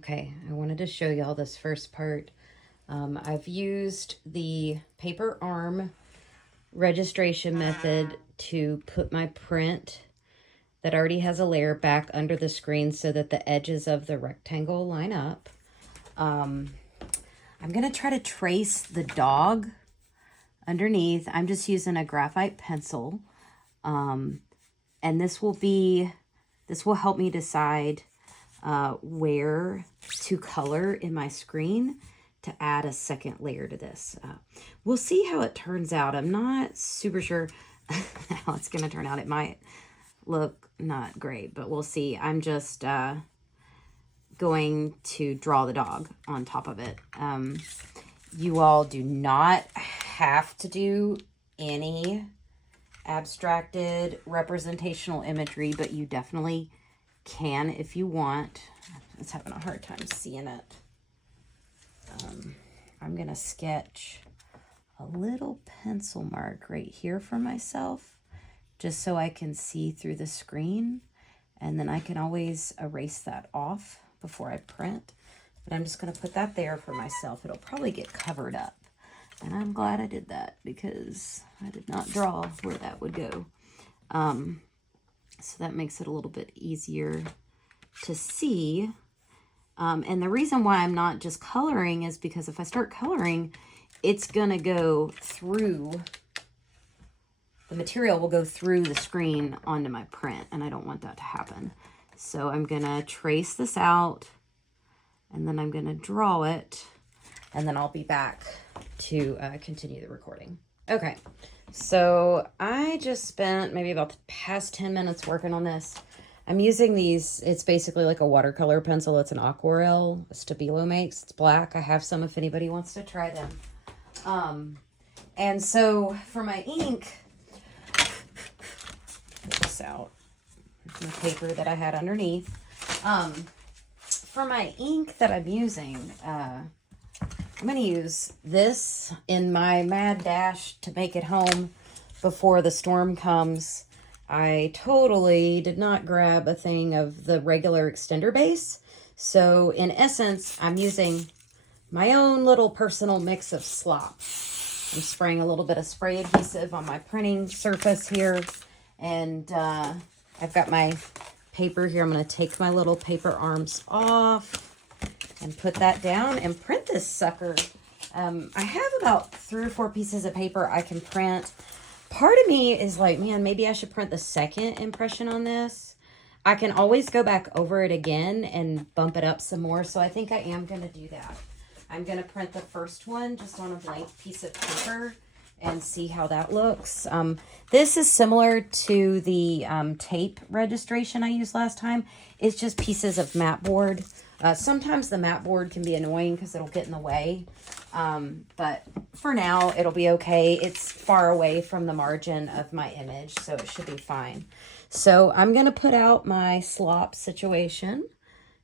Okay, I wanted to show y'all this first part. I've used the paper arm registration method to put my print that already has a layer back under the screen so that the edges of the rectangle line up. I'm going to try to trace the dog underneath. I'm just using a graphite pencil. And this will help me decide where to color in my screen to add a second layer to this. We'll see how it turns out. I'm not super sure how it's going to turn out. It might look not great, but we'll see. I'm just going to draw the dog on top of it. You all do not have to do any abstracted representational imagery, but you definitely can if you want. I was having a hard time seeing it. I'm gonna sketch a little pencil mark right here for myself just so I can see through the screen, and then I can always erase that off before I print. But I'm just gonna put that there for myself. It'll probably get covered up, and I'm glad I did that because I did not draw where that would go. So that makes it a little bit easier to see. And the reason why I'm not just coloring is because if I start coloring, it's gonna go through, the material will go through the screen onto my print, and I don't want that to happen. So I'm gonna trace this out, and then I'm gonna draw it, and then I'll be back to continue the recording. Okay, so I just spent maybe about the past 10 minutes working on this. I'm using these, it's basically like a watercolor pencil. It's an Aquarelle, Stabilo makes. It's black. I have some if anybody wants to try them. And so for my ink, get this out, the paper that I had underneath. For my ink that I'm using, I'm going to use this in my mad dash to make it home before the storm comes. I totally did not grab a thing of the regular extender base. So in essence, I'm using my own little personal mix of slop. I'm spraying a little bit of spray adhesive on my printing surface here. And I've got my paper here. I'm going to take my little paper arms off and put that down and print this sucker. I have about 3 or 4 pieces of paper I can print. Part of me is like, man, maybe I should print the second impression on this. I can always go back over it again and bump it up some more. So I think I am going to do that. I'm going to print the first one just on a blank piece of paper and see how that looks. This is similar to the tape registration I used last time. It's just pieces of mat board. Sometimes the mat board can be annoying because it'll get in the way. But for now, it'll be okay. It's far away from the margin of my image, so it should be fine. So I'm going to put out my slop situation,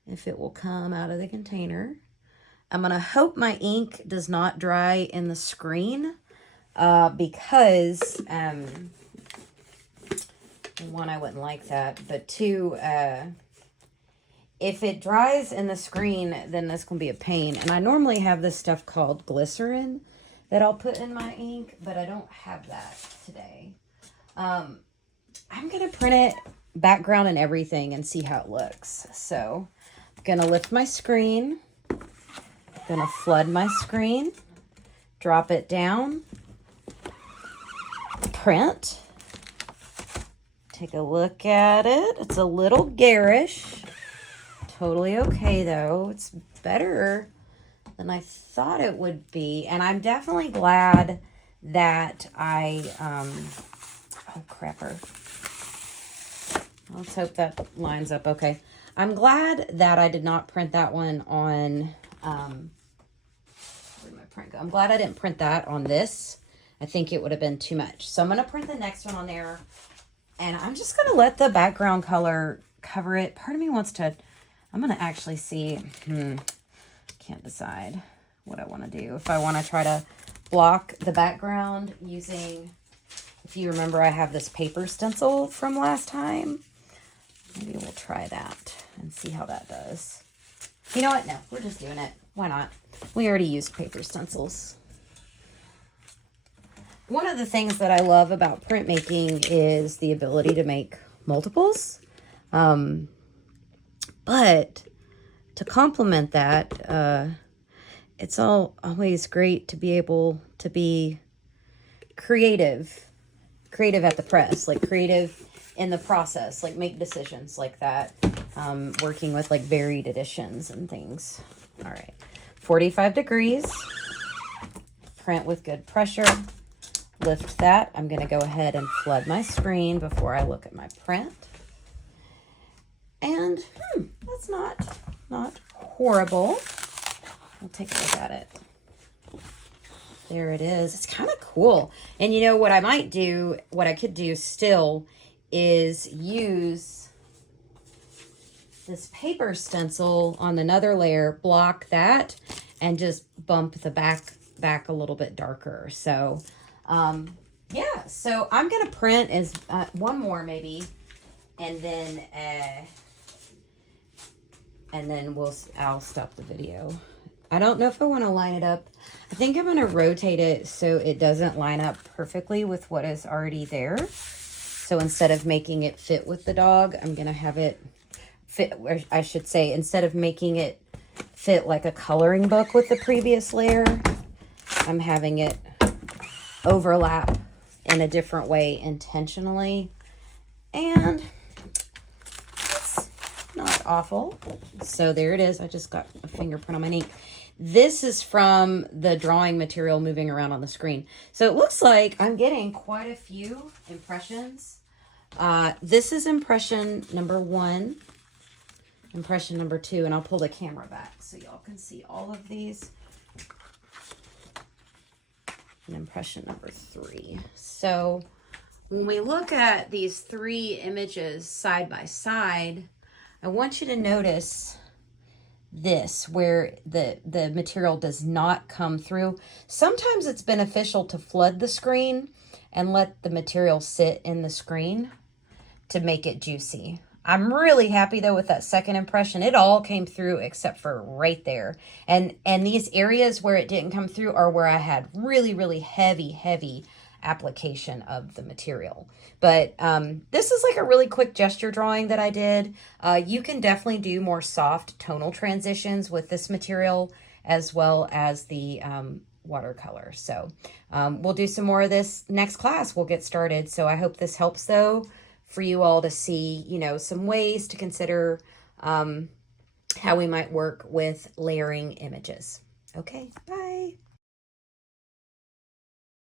if it will come out of the container. I'm going to hope my ink does not dry in the screen, because, one, I wouldn't like that, but 2, if it dries in the screen, then this can be a pain. And I normally have this stuff called glycerin that I'll put in my ink, but I don't have that today. I'm going to print it, background and everything, and see how it looks. So I'm going to lift my screen, going to flood my screen, drop it down, print, take a look at it. It's a little garish. Totally okay though. It's better than I thought it would be. And I'm definitely glad that I, oh crapper. Let's hope that lines up okay. I'm glad that I did not print that one on, where'd my print go? I'm glad I didn't print that on this. I think it would have been too much. So I'm going to print the next one on there. And I'm just going to let the background color cover it. Part of me wants to, I'm going to actually see, can't decide what I want to do. If I want to try to block the background using, if you remember, I have this paper stencil from last time. Maybe we'll try that and see how that does. You know what? No, we're just doing it. Why not? We already used paper stencils. One of the things that I love about printmaking is the ability to make multiples. But to complement that, it's always great to be able to be creative at the press, like creative in the process, like make decisions like that, working with like varied editions and things. All right, 45 degrees, print with good pressure, lift that. I'm going to go ahead and flood my screen before I look at my print. And that's not horrible. We'll take a look at it. There it is. It's kind of cool. And you know what I might do, what I could do still is use this paper stencil on another layer, block that, and just bump the back a little bit darker. So, yeah. So I'm going to print as one more maybe, and then I'll stop the video. I don't know if I want to line it up. I think I'm going to rotate it so it doesn't line up perfectly with what is already there. So instead of making it fit with the dog, I'm going to have it fit, or I should say, instead of making it fit like a coloring book with the previous layer, I'm having it overlap in a different way intentionally. And it's not awful. So there it is. I just got a fingerprint on my ink. This is from the drawing material moving around on the screen. So it looks like I'm getting quite a few impressions. This is impression number 1, impression number 2, and I'll pull the camera back so y'all can see all of these. And impression number 3. So when we look at these 3 images side by side, I want you to notice this, where the material does not come through. Sometimes it's beneficial to flood the screen and let the material sit in the screen to make it juicy. I'm really happy though with that second impression. It all came through except for right there. And these areas where it didn't come through are where I had really heavy application of the material. But this is like a really quick gesture drawing that I did. You can definitely do more soft tonal transitions with this material as well as the watercolor. So we'll do some more of this next class. We'll get started. So I hope this helps though for you all to see, you know, some ways to consider how we might work with layering images. Okay, bye.